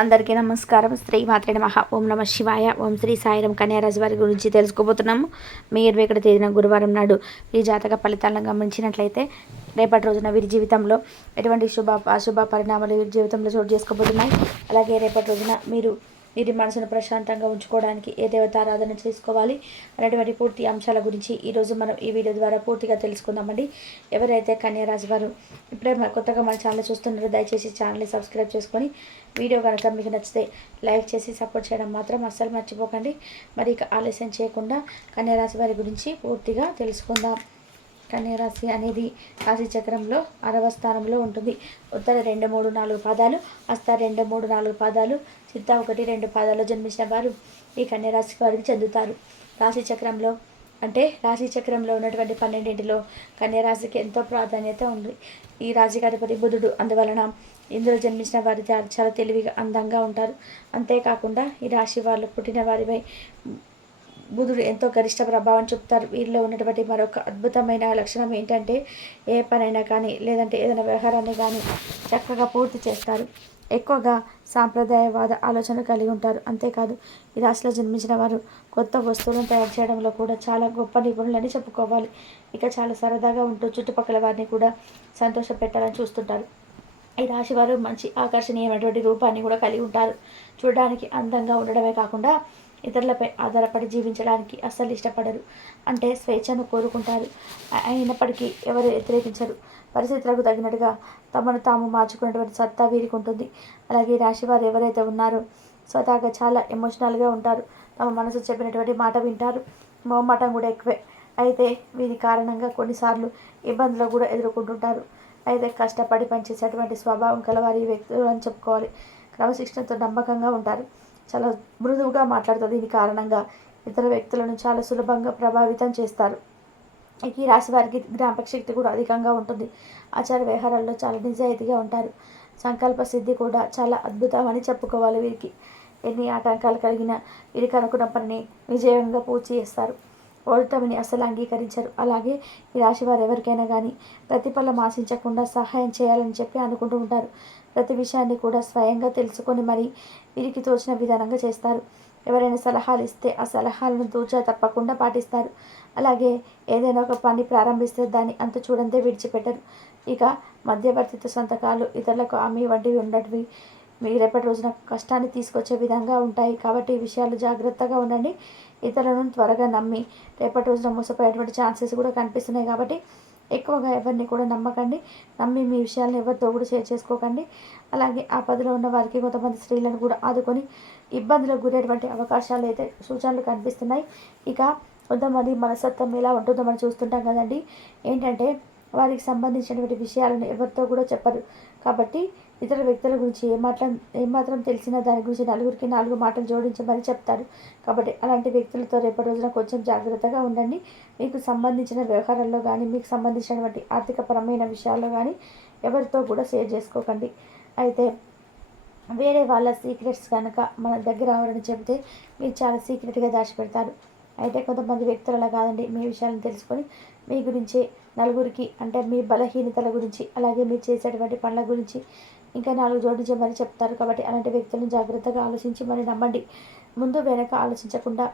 అందరికీ నమస్కారం. శ్రీ మాత్రే నమః. ఓం నమ శివాయ. ఓం శ్రీ సాయిరం. కన్యారాశి వారి గురించి తెలుసుకోబోతున్నాము. మే 21 తేదీన గురువారం నాడు ఈ జాతక ఫలితాలను గమనించినట్లయితే రేపటి రోజున వీరి జీవితంలో ఎటువంటి అశుభ పరిణామాలు వీరి జీవితంలో చోటు చేసుకోబోతున్నాయి. అలాగే రేపటి రోజున వీరి మనసును ప్రశాంతంగా ఉంచుకోవడానికి ఏ దేవతారాధన చేసుకోవాలి అనేటువంటి పూర్తి అంశాల గురించి ఈరోజు మనం ఈ వీడియో ద్వారా పూర్తిగా తెలుసుకుందామండి. ఎవరైతే కన్యారాశి వారు ఇప్పుడే కొత్తగా మన ఛానల్ చూస్తున్నారో దయచేసి ఛానల్ని సబ్స్క్రైబ్ చేసుకొని వీడియో కనుక మీకు నచ్చితే లైక్ చేసి సపోర్ట్ చేయడం మాత్రం అస్సలు మర్చిపోకండి. మరి ఇక ఆలస్యం చేయకుండా కన్యారాశి వారి గురించి పూర్తిగా తెలుసుకుందాం. కన్యారాశి అనేది రాశి చక్రంలో 6వ స్థానంలో ఉంటుంది. ఉత్తర 2, 3, 4 పాదాలు, హస్త 2, 3, 4 పాదాలు, చిత్త 1, 2 పాదాల్లో జన్మించిన వారు ఈ కన్యారాశి వారికి చెందుతారు. రాశి చక్రంలో ఉన్నటువంటి 12 కన్యారాశికి ఎంతో ప్రాధాన్యత ఉంది. ఈ రాశికి అధిపతి బుధుడు. అందువలన ఇందులో జన్మించిన వారి చాలా తెలివిగా అందంగా ఉంటారు. అంతేకాకుండా ఈ రాశి వాళ్ళు పుట్టిన వారిపై బుధుడు ఎంతో గరిష్ట ప్రభావం చూపుతారు. వీరిలో ఉన్నటువంటి మరొక అద్భుతమైన లక్షణం ఏంటంటే ఏ పనైనా కానీ లేదంటే ఏదైనా వ్యవహారాన్ని కానీ చక్కగా పూర్తి చేస్తారు. ఎక్కువగా సాంప్రదాయవాద ఆలోచనలు కలిగి ఉంటారు. అంతేకాదు ఈ రాశిలో జన్మించిన వారు కొత్త వస్తువులను తయారు చేయడంలో కూడా చాలా గొప్ప నిపుణులని చెప్పుకోవాలి. ఇక చాలా సరదాగా ఉంటూ చుట్టుపక్కల వారిని కూడా సంతోష పెట్టాలని చూస్తుంటారు. ఈ రాశి వారు మంచి ఆకర్షణీయమైనటువంటి రూపాన్ని కూడా కలిగి ఉంటారు. చూడడానికి అందంగా ఉండడమే కాకుండా ఇతరులపై ఆధారపడి జీవించడానికి అస్సలు ఇష్టపడరు. అంటే స్వేచ్ఛను కోరుకుంటారు. అయినప్పటికీ ఎవరు వ్యతిరేకించరు. పరిస్థితులకు తగినట్టుగా తమను తాము మార్చుకునేటువంటి సత్తా వీరికి ఉంటుంది. అలాగే రాశి వారు ఎవరైతే ఉన్నారో స్వతహాగా చాలా ఎమోషనల్గా ఉంటారు. తమ మనసు చెప్పినటువంటి మాట వింటారు. మొహమాటం కూడా ఎక్కువే. అయితే వీరి కారణంగా కొన్నిసార్లు ఇబ్బందులు కూడా ఎదుర్కొంటుంటారు. అయితే కష్టపడి పనిచేసేటువంటి స్వభావం కలవారి వ్యక్తులు అని చెప్పుకోవాలి. క్రమశిక్షణతో నమ్మకంగా ఉంటారు. చాలా మృదువుగా మాట్లాడుతుంది. దీని కారణంగా ఇతర వ్యక్తులను చాలా సులభంగా ప్రభావితం చేస్తారు. ఈ రాశి వారికి జ్ఞాపక శక్తి కూడా అధికంగా ఉంటుంది. ఆచార వ్యవహారాల్లో చాలా నిజాయితీగా ఉంటారు. సంకల్ప సిద్ధి కూడా చాలా అద్భుతం అని చెప్పుకోవాలి. వీరికి ఎన్ని ఆటంకాలు కలిగినా వీరికి అనుకున్న పనిని విజయంగా పూర్తి చేస్తారు. ఓటమిని అసలు అంగీకరించరు. అలాగే ఈ రాశి వారు ఎవరికైనా కానీ ప్రతిఫలం ఆశించకుండా సహాయం చేయాలని చెప్పి అనుకుంటూ ఉంటారు. ప్రతి విషయాన్ని కూడా స్వయంగా తెలుసుకొని మరి వీరికి తోచిన విధానంగా చేస్తారు. ఎవరైనా సలహాలు ఇస్తే ఆ సలహాలను తూచా తప్పకుండా పాటిస్తారు. అలాగే ఏదైనా ఒక పని ప్రారంభిస్తే దాన్ని అంత చూడంతే విడిచిపెట్టరు. ఇక మధ్యవర్తిత్వ సంతకాలు, ఇతరులకు హామీ వంటివి ఉన్నటివి మీ రేపటి రోజున కష్టాన్ని తీసుకొచ్చే విధంగా ఉంటాయి. కాబట్టి ఈ విషయాలు జాగ్రత్తగా ఉండండి. ఇతరులను త్వరగా నమ్మి రేపటి రోజున మోసపోయేటువంటి ఛాన్సెస్ కూడా కనిపిస్తున్నాయి. కాబట్టి ఎక్కువగా ఎవరిని కూడా నమ్మి మీ విషయాలను ఎవరితో కూడా షేర్ చేసుకోకండి. అలాగే ఆ పదిలో ఉన్న వారికి కొంతమంది స్త్రీలను కూడా ఆదుకొని ఇబ్బందులకు గురేటువంటి అవకాశాలు అయితే సూచనలు కనిపిస్తున్నాయి. ఇక కొంతమంది మనస్తత్వం ఎలా ఉంటుందో మనం చూస్తుంటాం కదండి. ఏంటంటే వారికి సంబంధించినటువంటి విషయాలను ఎవరితో కూడా చెప్పరు. కాబట్టి ఇతర వ్యక్తుల గురించి ఏమాత్రం తెలిసినా దాని గురించి నలుగురికి 4 మాటలు జోడించమని చెప్తారు. కాబట్టి అలాంటి వ్యక్తులతో రేపటి రోజున కొంచెం జాగ్రత్తగా ఉండండి. మీకు సంబంధించిన వ్యవహారాల్లో కానీ మీకు సంబంధించినటువంటి ఆర్థికపరమైన విషయాల్లో కానీ ఎవరితో కూడా షేర్ చేసుకోకండి. అయితే వేరే వాళ్ళ సీక్రెట్స్ కనుక మన దగ్గర రావాలని చెబితే మీరు చాలా సీక్రెట్గా దాచిపెడతారు. అయితే కొంతమంది వ్యక్తులు అలా కాదండి. మీ విషయాలను తెలుసుకొని మీ గురించి నలుగురికి అంటే మీ బలహీనతల గురించి అలాగే మీరు చేసేటువంటి పనుల గురించి ఇంకా 4 జోడించమని చెప్తారు. కాబట్టి అలాంటి వ్యక్తులను జాగ్రత్తగా ఆలోచించి మరి నమ్మండి. ముందు వెనక ఆలోచించకుండా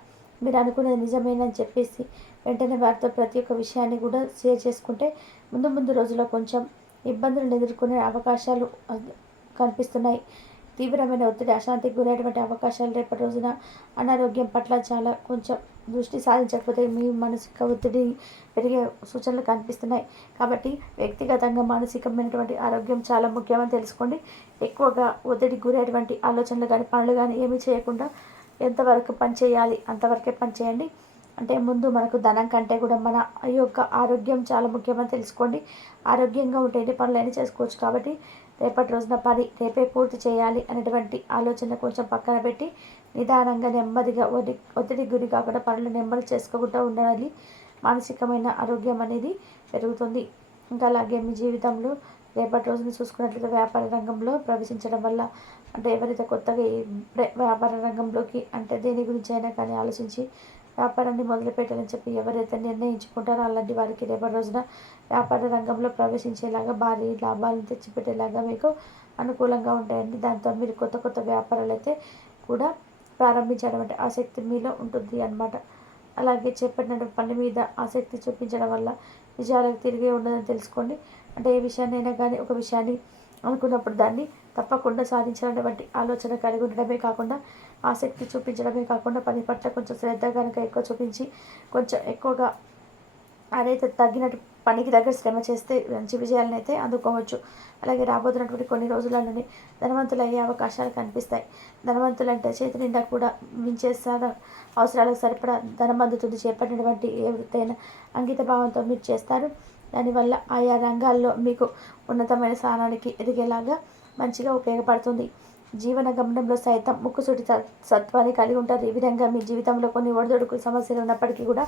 మీరు అనుకున్నది నిజమేనని చెప్పేసి వెంటనే వారితో ప్రతి ఒక్క విషయాన్ని కూడా షేర్ చేసుకుంటే ముందు రోజుల్లో కొంచెం ఇబ్బందులను ఎదుర్కొనే అవకాశాలు కనిపిస్తున్నాయి. తీవ్రమైన ఒత్తిడి, అశాంతికి గురైనటువంటి అవకాశాలు రేపటి రోజున అనారోగ్యం పట్ల చాలా కొంచెం దృష్టి సాధించకపోతే మీ మానసిక ఒత్తిడి పెరిగే సూచనలు కనిపిస్తున్నాయి. కాబట్టి వ్యక్తిగతంగా మానసికమైనటువంటి ఆరోగ్యం చాలా ముఖ్యమని తెలుసుకోండి. ఎక్కువగా ఒత్తిడికి గురైనటువంటి ఆలోచనలు కానీ పనులు కానీ ఏమీ చేయకుండా ఎంతవరకు పని చేయాలి అంతవరకే పని చేయండి. అంటే ముందు మనకు ధనం కంటే కూడా మన యొక్క ఆరోగ్యం చాలా ముఖ్యమని తెలుసుకోండి. ఆరోగ్యంగా ఉంటే ఎన్ని పనులైనా చేసుకోవచ్చు. కాబట్టి రేపటి రోజున పని రేపే పూర్తి చేయాలి అనేటువంటి ఆలోచన కొంచెం పక్కన పెట్టి నిదానంగా నెమ్మదిగా ఒత్తిడికి గురి కాకుండా పనులు నెమ్మది చేసుకోకుండా ఉండాలి. మానసికమైన ఆరోగ్యం అనేది పెరుగుతుంది. ఇంకా అలాగే మీ జీవితంలో రేపటి రోజున చూసుకున్నట్లయితే వ్యాపార రంగంలో ప్రవేశించడం వల్ల అంటే ఎవరైతే కొత్తగా వ్యాపార రంగంలోకి అంటే దేని గురించి అయినా కానీ ఆలోచించి వ్యాపారాన్ని మొదలుపెట్టాలని చెప్పి ఎవరైతే నిర్ణయించుకుంటారో అలాంటి వారికి రేపటి రోజున వ్యాపార రంగంలో ప్రవేశించేలాగా భారీ లాభాలను తెచ్చిపెట్టేలాగా మీకు అనుకూలంగా ఉంటాయండి. దాంతో మీరు కొత్త కొత్త వ్యాపారాలు అయితే కూడా ప్రారంభించడం అంటే ఆసక్తి మీలో ఉంటుంది అన్నమాట. అలాగే చేపట్టిన పని మీద ఆసక్తి చూపించడం వల్ల విజయాలకు తిరిగే ఉండదని తెలుసుకోండి. అంటే ఏ విషయాన్నైనా కానీ ఒక విషయాన్ని అనుకున్నప్పుడు దాన్ని తప్పకుండా సాధించాలనేటువంటి ఆలోచన కలిగి ఉండడమే కాకుండా ఆసక్తి చూపించడమే కాకుండా పని పట్ల కొంచెం శ్రద్ధ కనుక ఎక్కువ చూపించి కొంచెం ఎక్కువగా అదైతే తగ్గినట్టు పనికి దగ్గర శ్రమ చేస్తే మంచి విజయాలను అయితే అందుకోవచ్చు. అలాగే రాబోతున్నటువంటి కొన్ని రోజులలోనే ధనవంతులు అయ్యే అవకాశాలు కనిపిస్తాయి. ధనవంతులు అంటే చేతి నిండా కూడా మించేసాగా అవసరాలకు సరిపడా ధనం అందుతుంది. చేపట్టినటువంటి ఏ వృత్తైనా అంకిత భావంతో మీరు చేస్తారు. దానివల్ల ఆయా రంగాల్లో మీకు ఉన్నతమైన స్థానానికి ఎదిగేలాగా మంచిగా ఉపయోగపడుతుంది. జీవన గమనంలో సైతం ముక్కుసూటి సత్వాన్ని కలిగి ఉంటారు. ఈ విధంగా మీ జీవితంలో కొన్ని ఒడిదొడుకు సమస్యలు ఉన్నప్పటికీ కూడా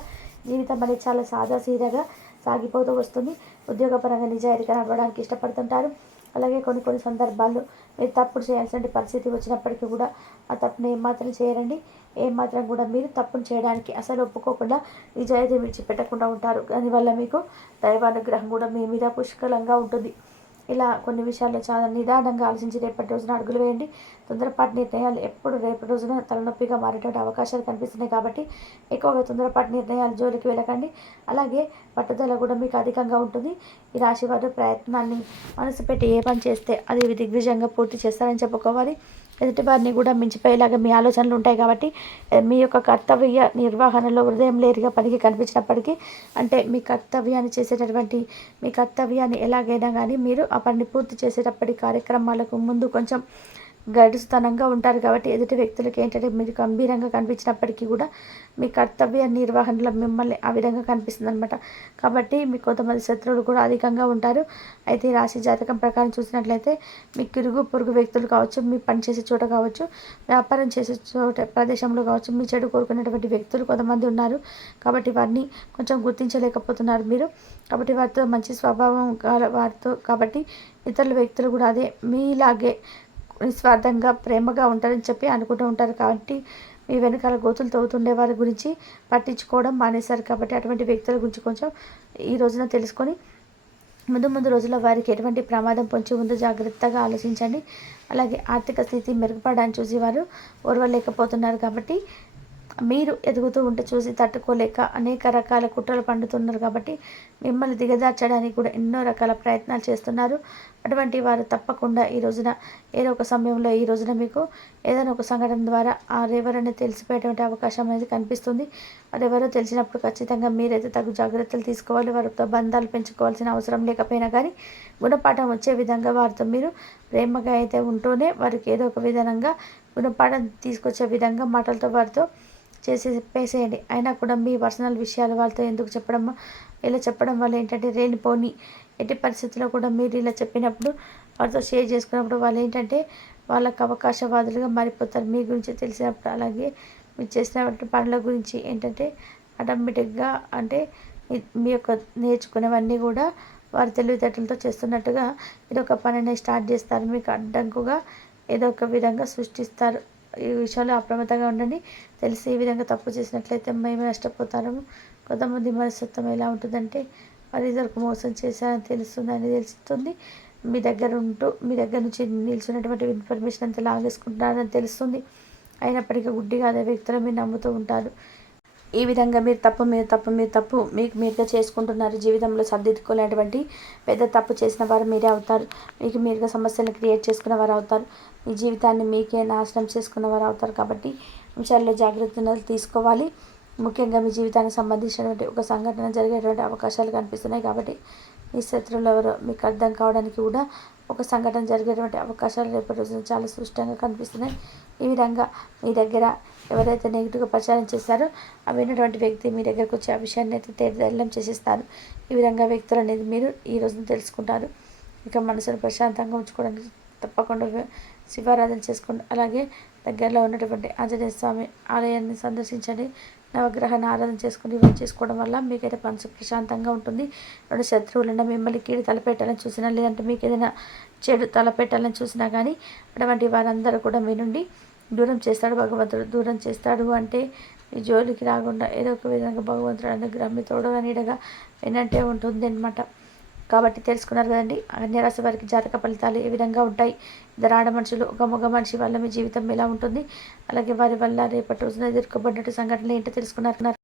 జీవితం అనేది చాలా సాదాసీదాగా సాగిపోతూ వస్తుంది. ఉద్యోగపరంగా నిజాయితీగా నడవడానికి ఇష్టపడుతుంటారు. అలాగే కొన్ని కొన్ని సందర్భాల్లో మీరు తప్పుడు చేయాల్సిన పరిస్థితి వచ్చినప్పటికీ కూడా ఆ తప్పును ఏమాత్రం చేయరండి. ఏమాత్రం కూడా మీరు తప్పును చేయడానికి అసలు ఒప్పుకోకుండా నిజాయితీ విడిచిపెట్టకుండా ఉంటారు. దానివల్ల మీకు దైవానుగ్రహం కూడా మీ మీద పుష్కలంగా ఉంటుంది. ఇలా కొన్ని విషయాల్లో చాలా నిదానంగా ఆలోచించి రేపటి రోజున అడుగులు వేయండి. తొందరపాటు నిర్ణయాలు ఎప్పుడు రేపటి రోజున తలనొప్పిగా మారేటువంటి అవకాశాలు కనిపిస్తున్నాయి కాబట్టి ఎక్కువగా తొందరపాటు నిర్ణయాలు జోలికి వెళ్ళకండి. అలాగే పట్టుదల కూడా మీకు అధికంగా ఉంటుంది. ఈ రాశి వారు ప్రయత్నాన్ని మనసు పెట్టి ఏ పని చేస్తే అది దిగ్విజయంగా పూర్తి చేస్తారని చెప్పుకోవాలి. ఎదుటి వారిని కూడా మించిపోయేలాగా మీ ఆలోచనలు ఉంటాయి కాబట్టి మీ యొక్క కర్తవ్య నిర్వహణలో హృదయం లేరుగా పనికి కనిపించినప్పటికీ అంటే మీ కర్తవ్యాన్ని చేసేటటువంటి మీ కర్తవ్యాన్ని ఎలాగైనా కానీ మీరు ఆ పనిని పూర్తి చేసేటప్పటి కార్యక్రమాలకు ముందు కొంచెం గడుస్తుతనంగా ఉంటారు కాబట్టి ఎదుటి వ్యక్తులకి ఏంటంటే మీరు గంభీరంగా కనిపించినప్పటికీ కూడా మీ కర్తవ్య నిర్వహణలో మిమ్మల్ని ఆ విధంగా కనిపిస్తుంది అనమాట. కాబట్టి మీకు కొంతమంది శత్రువులు కూడా అధికంగా ఉంటారు. అయితే ఈ రాశి జాతకం ప్రకారం చూసినట్లయితే మీ ఇరుగు పొరుగు వ్యక్తులు కావచ్చు, మీ పనిచేసే చోట కావచ్చు, వ్యాపారం చేసే చోట ప్రదేశంలో కావచ్చు, మీ చెడు కోరుకునేటువంటి వ్యక్తులు కొంతమంది ఉన్నారు. కాబట్టి వారిని కొంచెం గుర్తించలేకపోతున్నారు మీరు. కాబట్టి వారితో మంచి స్వభావం వారితో కాబట్టి ఇతరుల వ్యక్తులు కూడా అదే మీలాగే నిస్వార్థంగా ప్రేమగా ఉంటారని చెప్పి అనుకుంటూ ఉంటారు. కాబట్టి మీ వెనకాల గోతులు తవ్వుతుండే వారి గురించి పట్టించుకోవడం మానేశారు. కాబట్టి అటువంటి వ్యక్తుల గురించి కొంచెం ఈ రోజున తెలుసుకొని ముందు రోజుల్లో వారికి ఎటువంటి ప్రమాదం పొంచి ఉందో జాగ్రత్తగా ఆలోచించండి. అలాగే ఆర్థిక స్థితి మెరుగుపడడానికి చూసి వారు ఓర్వలేకపోతున్నారు. కాబట్టి మీరు ఎదుగుతూ ఉంటే చూసి తట్టుకోలేక అనేక రకాల కుట్రలు పండుతున్నారు. కాబట్టి మిమ్మల్ని దిగజార్చడానికి కూడా ఎన్నో రకాల ప్రయత్నాలు చేస్తున్నారు. అటువంటి వారు తప్పకుండా ఈ రోజున ఏదో ఒక సమయంలో ఈ రోజున మీకు ఏదైనా ఒక సంఘటన ద్వారా వారెవరని తెలిసిపోయేటువంటి అవకాశం అనేది కనిపిస్తుంది. వారెవరో తెలిసినప్పుడు ఖచ్చితంగా మీరైతే తగు జాగ్రత్తలు తీసుకోవాలి. వారితో బంధాలు పెంచుకోవాల్సిన అవసరం లేకపోయినా కానీ గుణపాఠం వచ్చే విధంగా వారితో మీరు ప్రేమగా అయితే ఉంటూనే వారికి ఏదో ఒక విధంగా గుణపాఠం తీసుకొచ్చే విధంగా మాటలతో వారితో చెప్పేసేయండి. అయినా కూడా మీ పర్సనల్ విషయాలు వాళ్ళతో ఎందుకు చెప్పడం, ఇలా చెప్పడం వల్ల ఏంటంటే లేనిపోని ఎట్టి పరిస్థితుల్లో కూడా మీరు ఇలా చెప్పినప్పుడు వారితో షేర్ చేసుకున్నప్పుడు వాళ్ళు ఏంటంటే వాళ్ళకు అవకాశవాదులుగా మారిపోతారు మీ గురించి తెలిసినప్పుడు. అలాగే మీరు చేసినటువంటి పనుల గురించి ఏంటంటే ఆటోమేటిక్గా అంటే మీ యొక్క నేర్చుకునేవన్నీ కూడా వారి తెలివితేటలతో చేస్తున్నట్టుగా ఇది ఒక పనిని స్టార్ట్ చేస్తారు. మీకు అడ్డంకుగా ఏదో ఒక విధంగా సృష్టిస్తారు. ఈ విషయంలో అప్రమత్తంగా ఉండండి. తెలిసి ఈ విధంగా తప్పు చేసినట్లయితే మేము నష్టపోతాము. కొంతమంది మనస్తత్వం ఎలా ఉంటుందంటే వారి ఇద్దరికి మోసం చేశారని తెలుస్తుంది. మీ దగ్గర నుంచి నిలిచినటువంటి ఇన్ఫర్మేషన్ అంతా లాగేసుకుంటున్నారని తెలుస్తుంది. అయినప్పటికీ గుడ్డిగా అదే వ్యక్తులు మీరు నమ్ముతూ ఉంటారు. ఈ విధంగా మీరు తప్పు మీకు మీరుగా చేసుకుంటున్నారు. జీవితంలో సర్దిద్దుకోలేనటువంటి పెద్ద తప్పు చేసిన వారు మీరే అవుతారు. మీకు మీరుగా సమస్యలను క్రియేట్ చేసుకున్న వారు అవుతారు. మీ జీవితాన్ని మీకే నాశనం చేసుకున్న వారు అవుతారు. కాబట్టి విషయాల్లో జాగ్రత్తలు తీసుకోవాలి. ముఖ్యంగా మీ జీవితానికి సంబంధించినటువంటి ఒక సంఘటన జరిగేటువంటి అవకాశాలు కనిపిస్తున్నాయి. కాబట్టి మీ శత్రువులు ఎవరో మీకు అర్థం కావడానికి కూడా ఒక సంఘటన జరిగేటువంటి అవకాశాలు రేపటి రోజున చాలా స్పష్టంగా కనిపిస్తున్నాయి. ఈ విధంగా మీ దగ్గర ఎవరైతే నెగిటివ్గా ప్రచారం చేశారో ఆ విన్నటువంటి వ్యక్తి మీ దగ్గరకు వచ్చి ఆ విషయాన్ని అయితే తేటతెల్లం చేసిస్తారు. ఈ విధంగా వ్యక్తులు అనేది మీరు ఈ రోజున తెలుసుకుంటారు. ఇక మనసును ప్రశాంతంగా ఉంచుకోవడానికి తప్పకుండా శివారాధన చేసుకోండి. అలాగే దగ్గరలో ఉన్నటువంటి ఆంజనేయ స్వామి ఆలయాన్ని సందర్శించండి. నవగ్రహాన్ని ఆరాధన చేసుకుని ఇవన్నీ చేసుకోవడం వల్ల మీకైతే మనసు ప్రశాంతంగా ఉంటుంది. రెండు శత్రువులన్నా మిమ్మల్ని కీడు తలపెట్టాలని చూసినా లేదంటే మీకు ఏదైనా చెడు తలపెట్టాలని చూసినా కానీ అటువంటి వారందరూ కూడా మీ నుండి దూరం చేస్తాడు భగవంతుడు. దూరం చేస్తాడు అంటే మీ జోలికి రాకుండా ఏదో ఒక విధంగా భగవంతుడు అనుగ్రహం మీ తోడుగా నీడగా వెనంటే ఉంటుంది అన్నమాట. కాబట్టి తెలుసుకున్నారు కదండి కన్యరాశి వారికి జాతక ఫలితాలు ఏ విధంగా ఉంటాయి, ఇద్దరు ఆడ మనుషులు ఒక మగ మనిషి వల్ల మీ జీవితం ఎలా ఉంటుంది, అలాగే వారి వల్ల రేపటి రోజున ఎదుర్కోబడినట్టు సంఘటనలు ఏంటో తెలుసుకున్నారు.